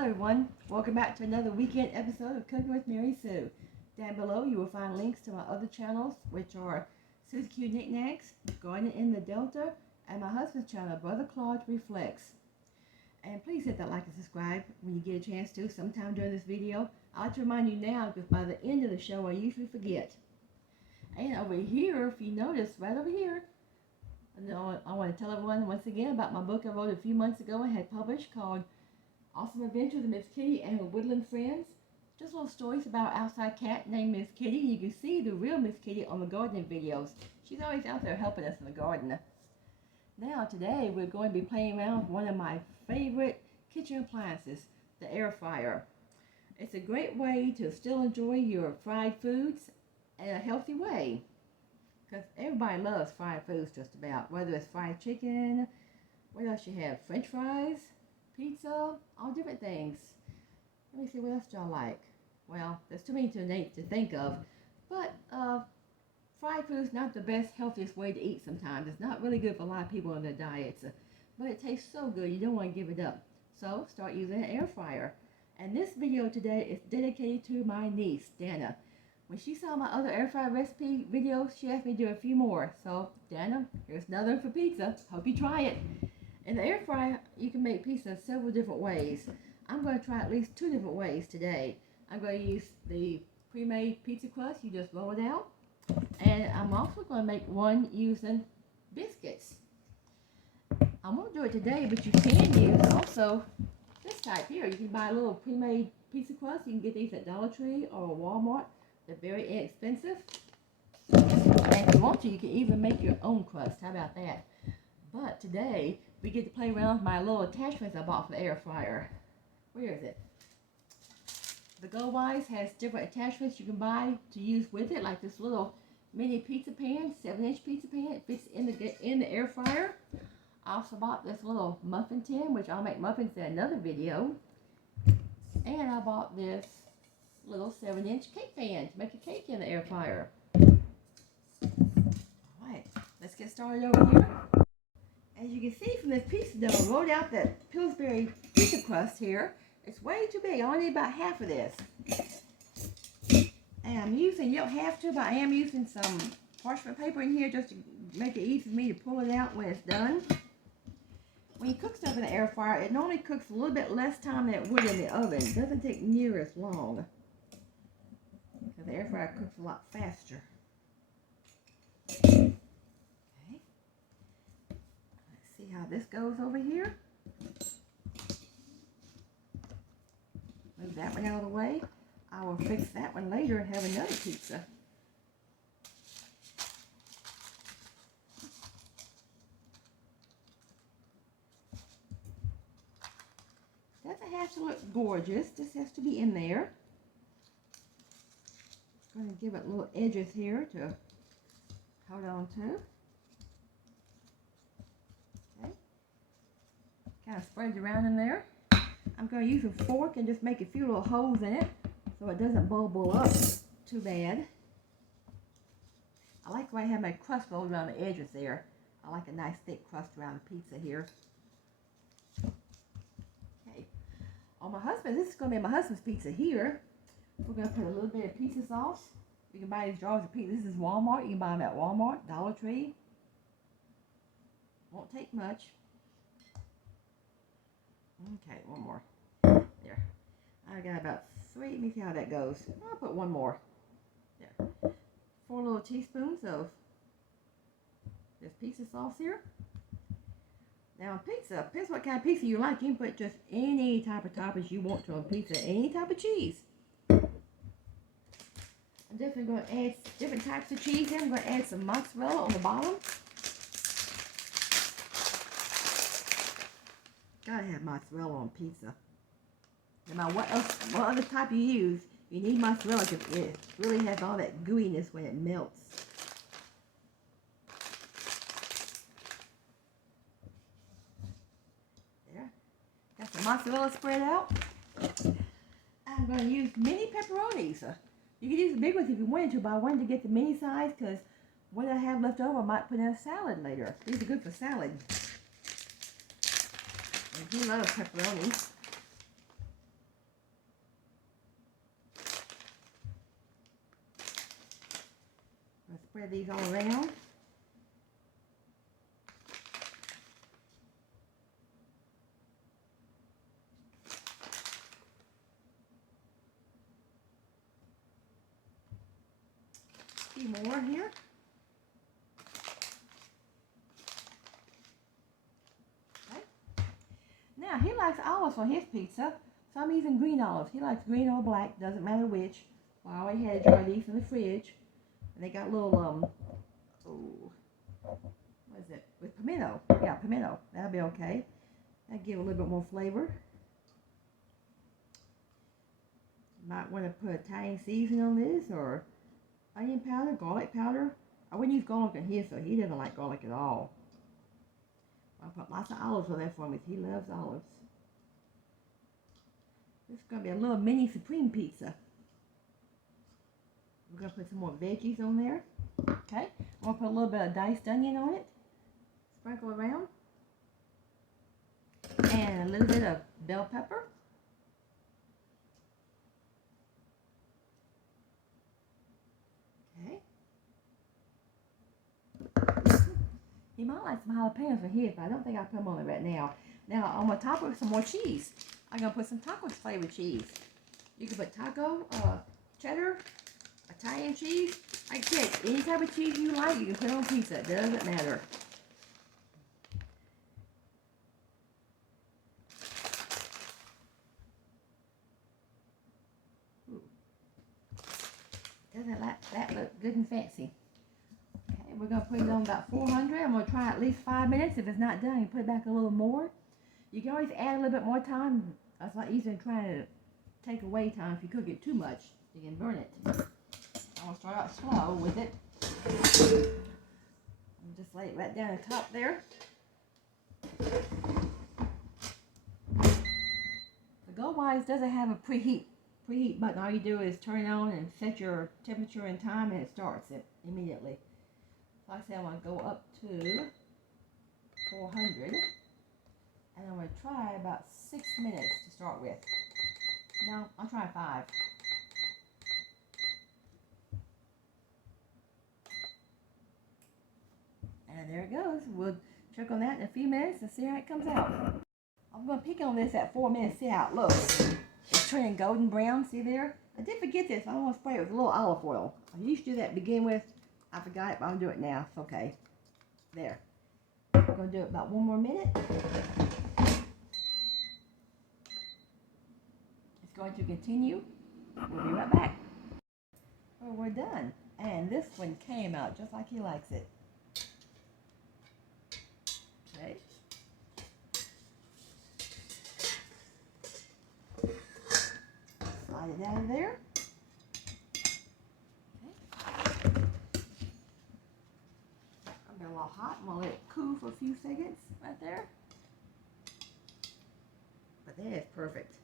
Hello everyone, welcome back to another weekend episode of Cooking with Mary Sue. Down below you will find links to my other channels, which are SUZYQKNICKNACKS, Garden in the Delta, and my husband's channel, BRO.CLAUDE Reflects. And please hit that like and subscribe when you get a chance to sometime during this video. I'd like to remind you now because by the end of the show I usually forget. And over here, if you notice, right over here, I want to tell everyone once again about my book I wrote a few months ago and had published called Awesome Adventures of Miss Kitty and Her Woodland Friends. Just little stories about an outside cat named Miss Kitty. You can see the real Miss Kitty on the gardening videos. She's always out there helping us in the garden. Now today we're going to be playing around with one of my favorite kitchen appliances, the air fryer. It's a great way to still enjoy your fried foods in a healthy way. Because everybody loves fried foods just about. Whether it's fried chicken, what else you have? French fries, pizza, all different things. Let me see, what else do I like? Well, there's too many to think of. But fried food is not the best, healthiest way to eat sometimes. It's not really good for a lot of people in their diets. But it tastes so good, you don't want to give it up. So start using an air fryer. And this video today is dedicated to my niece, Dana. When she saw my other air fryer recipe videos, she asked me to do a few more. So, Dana, here's another one for pizza. Hope you try it. In the air fryer, you can make pizza several different ways. I'm going to try at least 2 different ways today. I'm going to use the pre-made pizza crust. You just roll it out. And I'm also going to make one using biscuits. I won't do it today, but you can use also this type here. You can buy a little pre-made pizza crust. You can get these at Dollar Tree or Walmart. They're very inexpensive. And if you want to, you can even make your own crust. How about that? But today, we get to play around with my little attachments I bought for the air fryer. Where is it? The GOLDEM has different attachments you can buy to use with it, like this little mini pizza pan, 7-inch pizza pan. It fits in the air fryer. I also bought this little muffin tin, which I'll make muffins in another video. And I bought this little 7-inch cake pan to make a cake in the air fryer. Alright, let's get started over here. As you can see from this pizza dough, I rolled out that Pillsbury pizza crust here. It's way too big. I only need about half of this. And I'm using, you don't have to, but I am using some parchment paper in here just to make it easy for me to pull it out when it's done. When you cook stuff in the air fryer, it normally cooks a little bit less time than it would in the oven. It doesn't take near as long. Because the air fryer cooks a lot faster. Okay. Let's see how this goes over here. Move that one out of the way. I will fix that one later and have another pizza. Doesn't have to look gorgeous, just has to be in there. Going to give it little edges here to hold on to. Okay. Kind of spread it around in there. I'm going to use a fork and just make a few little holes in it so it doesn't bubble up too bad. I like the way I have my crust rolled around the edges there. I like a nice thick crust around the pizza here. Okay. On my husband, this is going to be my husband's pizza here. We're going to put a little bit of pizza sauce. You can buy these jars of pizza. This is Walmart. You can buy them at Walmart, Dollar Tree. Won't take much. Okay, one more. There. I got about 3. Let me see how that goes. I'll put one more. There. 4 little teaspoons of this pizza sauce here. Now, pizza, depends what kind of pizza you like. You can put just any type of toppings you want to on pizza. Any type of cheese. I'm definitely going to add different types of cheese in. I'm going to add some mozzarella on the bottom. Gotta have mozzarella on pizza. No matter what other type you use, you need mozzarella because it really has all that gooiness when it melts. There. Got some mozzarella spread out. I'm going to use mini pepperonis. You can use the big ones if you wanted to, but I wanted to get the mini size because what I have left over I might put in a salad later. These are good for salad. I do love pepperoni. spread these all around. A few more here. Okay. Now he likes olives on his pizza, so I'm using green olives. He likes green or black, doesn't matter which. Well, I already had a jar of these in the fridge. And they got little, what is it? With pimento. Yeah, pimento. That'll be okay. That'll give a little bit more flavor. Might want to put Italian seasoning on this, or onion powder, garlic powder. I wouldn't use garlic in here, so he doesn't like garlic at all. I'll put lots of olives on there for him, because he loves olives. This is going to be a little mini supreme pizza. We're going to put some more veggies on there. Okay. I'm going to put a little bit of diced onion on it. Sprinkle around. And a little bit of bell pepper. Okay. He might like some jalapenos for his, but I don't think I'll put them on it right now. Now, I'm going to top it with some more cheese. I'm going to put some taco flavored cheese. You can put taco, cheddar, Italian cheese. I said, any type of cheese you like, you can put on pizza. It doesn't matter. Ooh. Doesn't that look good and fancy? Okay, we're going to put it on about 400. I'm going to try at least 5 minutes. If it's not done, you put it back a little more. You can always add a little bit more time. That's not easy than trying to take away time. If you cook it too much, you can burn it. I'm going to start out slow with it. And just lay it right down the top there. The GoWise doesn't have a preheat button. All you do is turn it on and set your temperature and time, and it starts it immediately. So like I said, I'm going to go up to 400. And I'm going to try about 6 minutes to start with. No, I'll try 5. And there it goes. We'll check on that in a few minutes and see how it comes out. I'm going to peek on this at 4 minutes, see how it looks. It's turning golden brown, see there? I did forget this. I want to spray it with a little olive oil. I used to do that to begin with. I forgot it, but I'll do it now. It's okay. There. I'm going to do it about 1 more minute. It's going to continue. We'll be right back. Well, we're done. And this one came out just like he likes it. Okay. Slide it out of there. Okay. I'm a little hot. I'm going to let it cool for a few seconds right there. But that is perfect.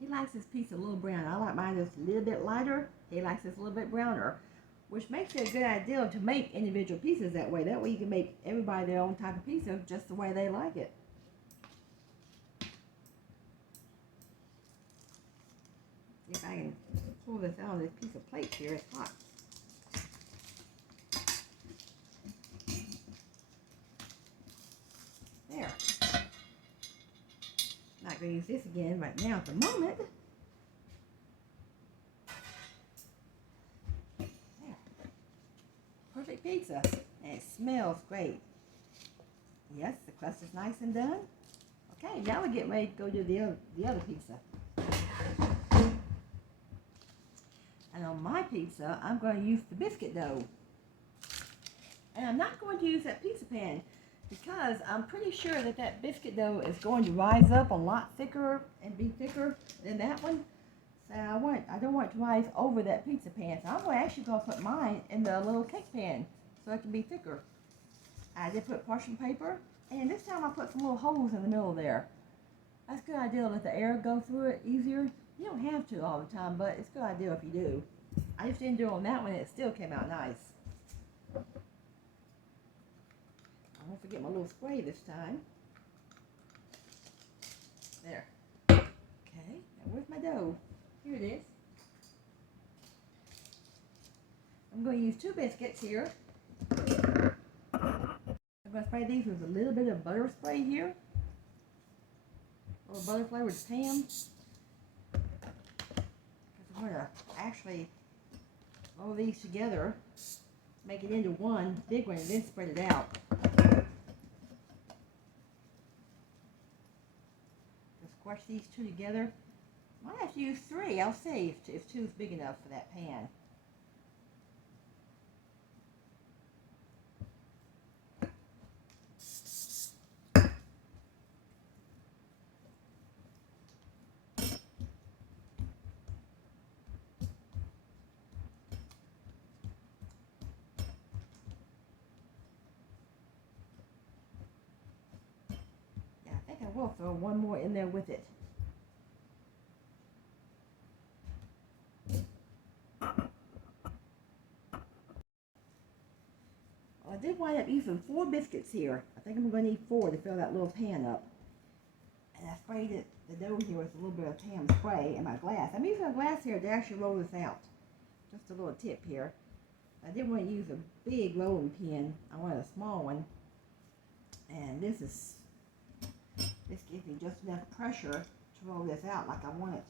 He likes his pizza a little brown. I like mine just a little bit lighter. He likes this a little bit browner, which makes it a good idea to make individual pieces that way. That way you can make everybody their own type of pizza just the way they like it. See if I can pull this out of this piece of plate here. It's hot. There. Not going to use this again right now at the moment. There. Perfect pizza. And it smells great. Yes, the crust is nice and done. Okay, now we're getting ready to go do the other pizza. And on my pizza, I'm going to use the biscuit dough. And I'm not going to use that pizza pan, because I'm pretty sure that that biscuit dough is going to rise up a lot thicker and be thicker than that one. So I don't want it to rise over that pizza pan. So I'm actually going to put mine in the little cake pan so it can be thicker. I did put parchment paper, and this time I put some little holes in the middle there. That's a good idea to let the air go through it easier. You don't have to all the time, but it's a good idea if you do. I just didn't do it on that one, and it still came out nice. I won't forget my little spray this time. There. Okay, now where's my dough? Here it is. I'm I'm going to use 2 biscuits here. I'm going to spray these with a little bit of butter spray here. Or butter flavored Pam. I'm going to actually roll these together, make it into one big one, and then spread it out. Just squash these 2 together. Might have to use 3. I'll see if 2 is big enough for that pan. I think I will throw 1 more in there with it. Well, I did wind up using 4 biscuits here. I think I'm going to need 4 to fill that little pan up. And I sprayed the dough here with a little bit of Pam spray in my glass. I'm using a glass here to actually roll this out. Just a little tip here. I didn't want to use a big rolling pin. I wanted a small one. And this gives me just enough pressure to roll this out like I want it.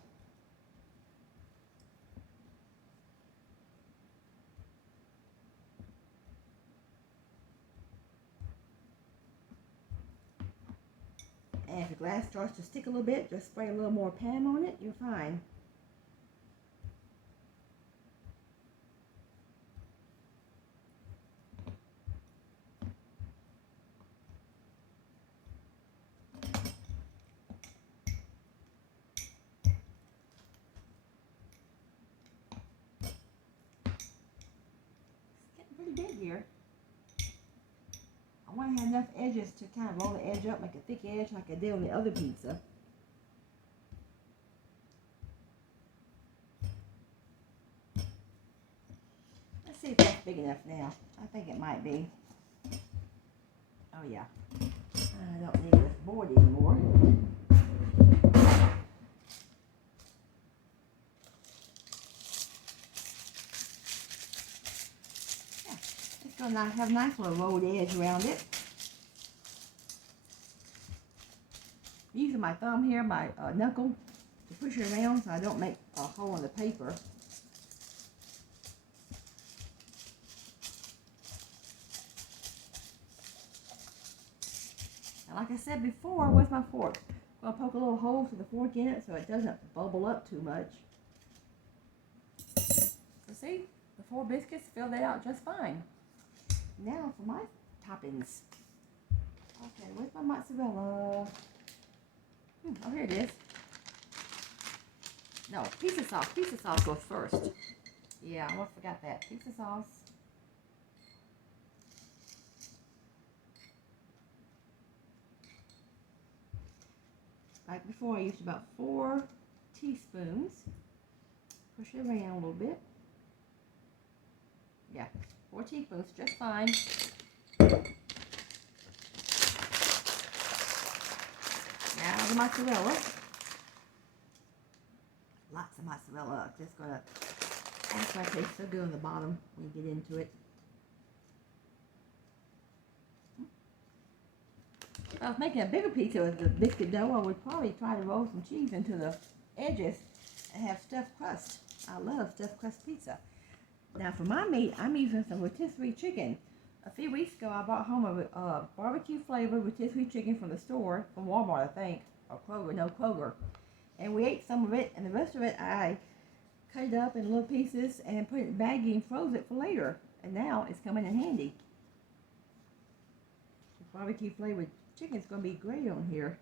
And if the glass starts to stick a little bit, just spray a little more Pam on it, you're fine. Pretty big here. I want to have enough edges to kind of roll the edge up, make a thick edge like I did on the other pizza. Let's see if that's big enough now. I think it might be. Oh yeah. I don't need this board anymore. Going to have a nice little rolled edge around it. I'm using my thumb here, my knuckle, to push it around so I don't make a hole in the paper. And like I said before, with my fork, I'm going to poke a little hole to the fork in it so it doesn't bubble up too much. So see, the 4 biscuits filled that out just fine. Now for my toppings. Okay, where's my mozzarella? Oh, here it is. No, pizza sauce. Pizza sauce goes first. Yeah, I almost forgot that. Pizza sauce. Like before, I used about 4 teaspoons. Push it around a little bit. Yeah. 4 teaspoons, just fine. Now the mozzarella. Lots of mozzarella. Just gonna, that's why it tastes so good on the bottom when you get into it. If I was making a bigger pizza with the biscuit dough, I would probably try to roll some cheese into the edges and have stuffed crust. I love stuffed crust pizza. Now for my meat, I'm using some rotisserie chicken. A few weeks ago, I brought home a barbecue flavored rotisserie chicken from the store, from Walmart, I think, or Kroger, no, Kroger. And we ate some of it, and the rest of it, I cut it up in little pieces and put it in a baggie and froze it for later. And now it's coming in handy. The barbecue flavored chicken is going to be great on here.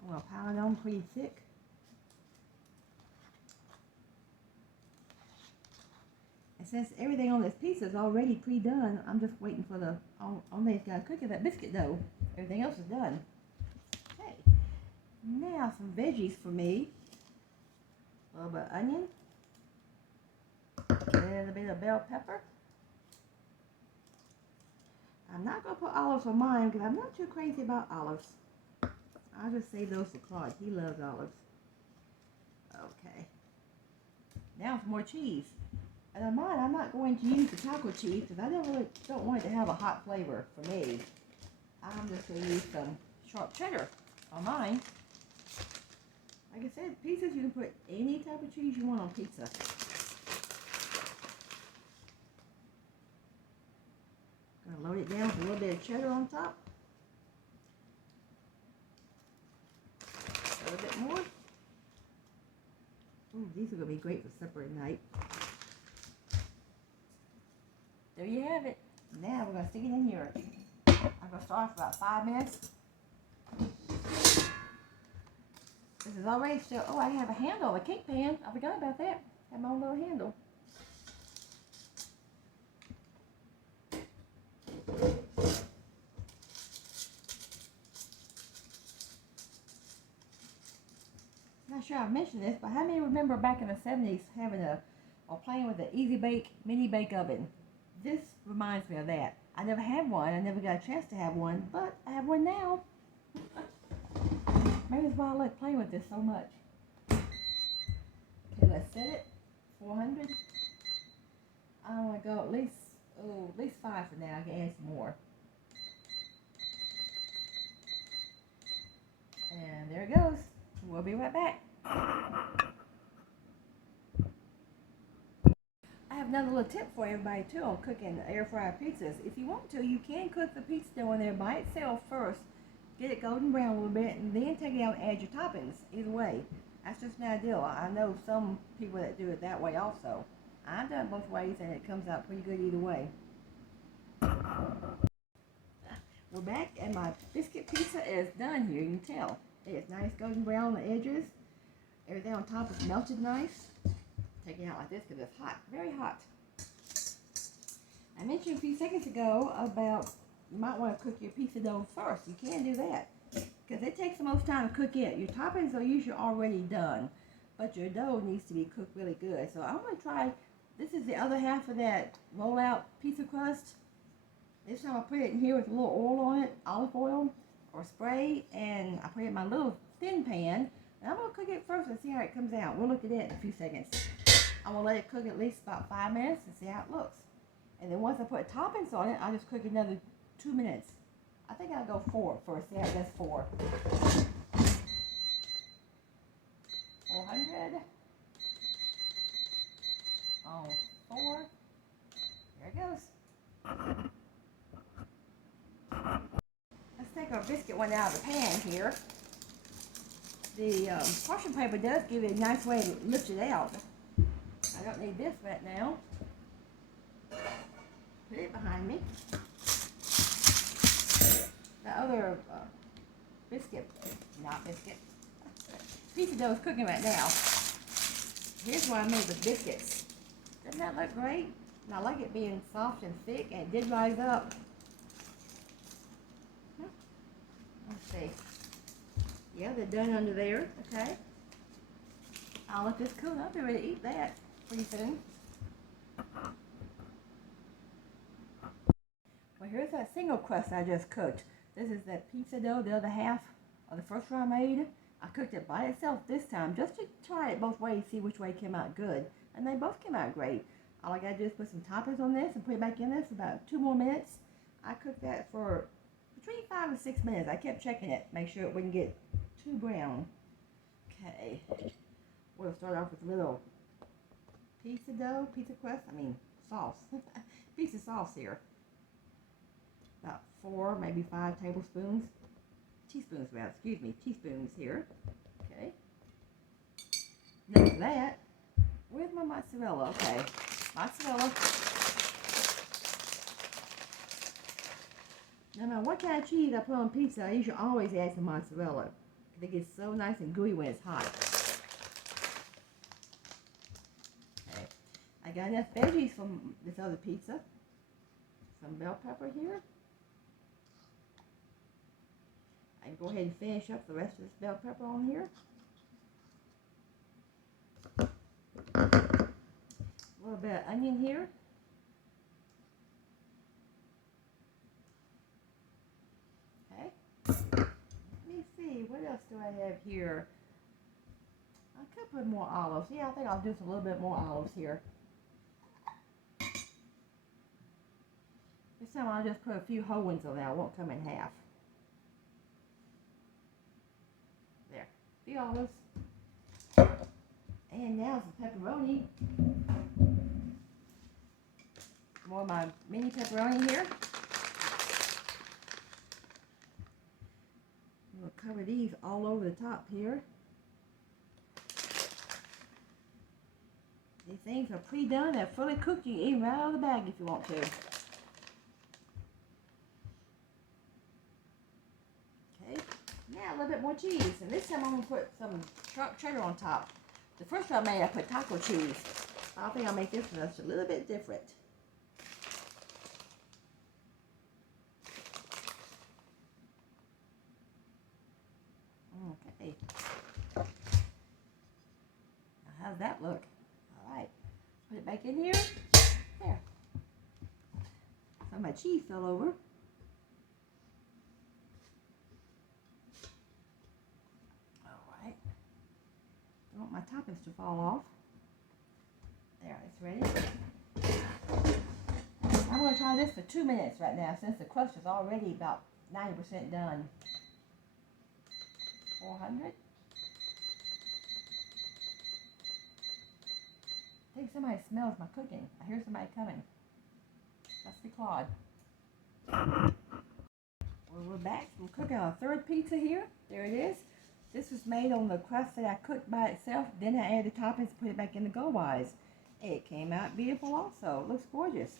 I'm going to pile it on pretty thick. And since everything on this pizza is already pre-done, I'm just waiting for the only thing that's got to cook is that biscuit dough. Everything else is done. Okay, now some veggies for me. A little bit of onion, a little bit of bell pepper. I'm not going to put olives on mine because I'm not too crazy about olives. I'll just save those for Claude. He loves olives. Okay. Now some more cheese. And on mine, I'm not going to use the taco cheese because I don't want it to have a hot flavor for me. I'm just going to use some sharp cheddar on mine. Like I said, pizzas, you can put any type of cheese you want on pizza. Gonna load it down with a little bit of cheddar on top. A little bit more. Ooh, these are gonna be great for supper tonight. There you have it. Now we're gonna stick it in here. I'm gonna start for about 5 minutes. This is already still, oh, I have a handle on the cake pan. I forgot about that. I have my own little handle. Not sure I've mentioned this, but how many remember back in the 70s having or playing with an Easy Bake mini bake oven? This reminds me of that. I never had one. I never got a chance to have one, but I have one now. Maybe that's why I like playing with this so much. Okay, let's set it. 400. I want to go at least 5 for now. I can add some more. And there it goes. We'll be right back. I have another little tip for everybody too on cooking air fryer pizzas. If you want to, you can cook the pizza dough in there by itself first. Get it golden brown a little bit, and then take it out and add your toppings. Either way, that's just an ideal. I know some people that do it that way also. I've done it both ways, and it comes out pretty good either way. We're back, and my biscuit pizza is done here. You can tell it's nice golden brown on the edges. Everything on top is melted nice. Take it out like this because it's hot, very hot. I mentioned a few seconds ago about you might want to cook your pizza dough first. You can do that because it takes the most time to cook it. Your toppings are usually already done, but your dough needs to be cooked really good. So I'm going to try, this is the other half of that roll-out pizza crust. This time I put it in here with a little oil on it, olive oil or spray, and I put it in my little thin pan. And I'm going to cook it first and see how it comes out. We'll look at it in a few seconds. I'm going to let it cook at least about 5 minutes and see how it looks. And then once I put toppings on it, I'll just cook another 2 minutes. I think I'll go 4 first. See how it does 4. 400. On 4. There it goes. Let's take our biscuit one out of the pan here. The parchment paper does give it a nice way to lift it out. I don't need this right now. Put it behind me. The other biscuit, pizza dough is cooking right now. Here's what I made with biscuits. Doesn't that look great? And I like it being soft and thick, and it did rise up. Let's see. Yeah, they're done under there. Okay. I'll let this cool. I'll be ready to eat that pretty soon. Well, here's that single crust I just cooked. This is that pizza dough, the other half of the first one I made. I cooked it by itself this time just to try it both ways, see which way came out good. And they both came out great. All I gotta do is put some toppings on this and put it back in there for about 2 more minutes. I cooked that for between 5 and 6 minutes. I kept checking it, make sure it wouldn't get too brown. Okay. We'll start off with a little pizza dough, pizza crust, sauce. Pizza sauce here. About 4, maybe 5 tablespoons. Teaspoons here. Okay. Next to that, where's my mozzarella? Okay. Mozzarella. No matter what kind of cheese I put on pizza, I usually always add some mozzarella. It gets so nice and gooey when it's hot. Okay. I got enough veggies from this other pizza. Some bell pepper here. I can go ahead and finish up the rest of this bell pepper on here. A little bit of onion here. Okay. Let me see, what else do I have here? I could put more olives. Yeah, I think I'll do a little bit more olives here. This time I'll just put a few whole ones on there. I won't come in half. There. The olives. And now some pepperoni. More of my mini pepperoni here. We'll cover these all over the top here. These things are pre-done. They're fully cooked. You can eat them right out of the bag if you want to. Okay. Now a little bit more cheese. And this time I'm going to put some sharp cheddar on top. The first one I made, I put taco cheese. I think I'll make this one just a little bit different. Okay. Now how's that look? All right. Put it back in here. There. Some of my cheese fell over. All right. Don't want my toppings to fall off. There, it's ready. I'm going to try this for 2 minutes right now since the crust is already about 90% done. 400. I think somebody smells my cooking. I hear somebody coming. Must be Claude. Well, we're back. We're cooking our third pizza here. There it is. This was made on the crust that I cooked by itself. Then I added the toppings and put it back in the go-wise. It came out beautiful also. It looks gorgeous.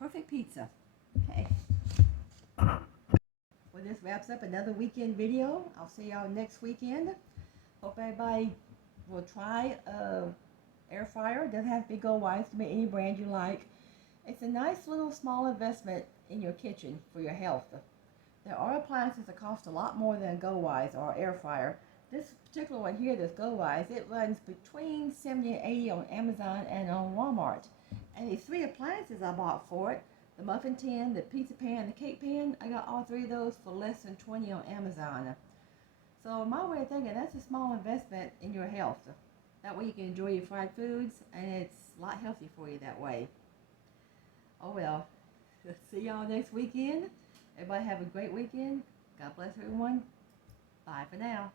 Perfect pizza. Okay. Well, this wraps up another weekend video. I'll see y'all next weekend. Hope everybody will try air fryer. It doesn't have to be go-wise. It can be any brand you like. It's a nice little small investment in your kitchen for your health. There are appliances that cost a lot more than a go-wise or air fryer. This particular one here, this go-wise, it runs between $70 and $80 on Amazon and on Walmart. And these 3 appliances I bought for it, the muffin tin, the pizza pan, and the cake pan, I got all 3 of those for less than $20 on Amazon. So my way of thinking, that's a small investment in your health. That way you can enjoy your fried foods, and it's a lot healthier for you that way. Oh well, see y'all next weekend. Everybody have a great weekend. God bless everyone. Bye for now.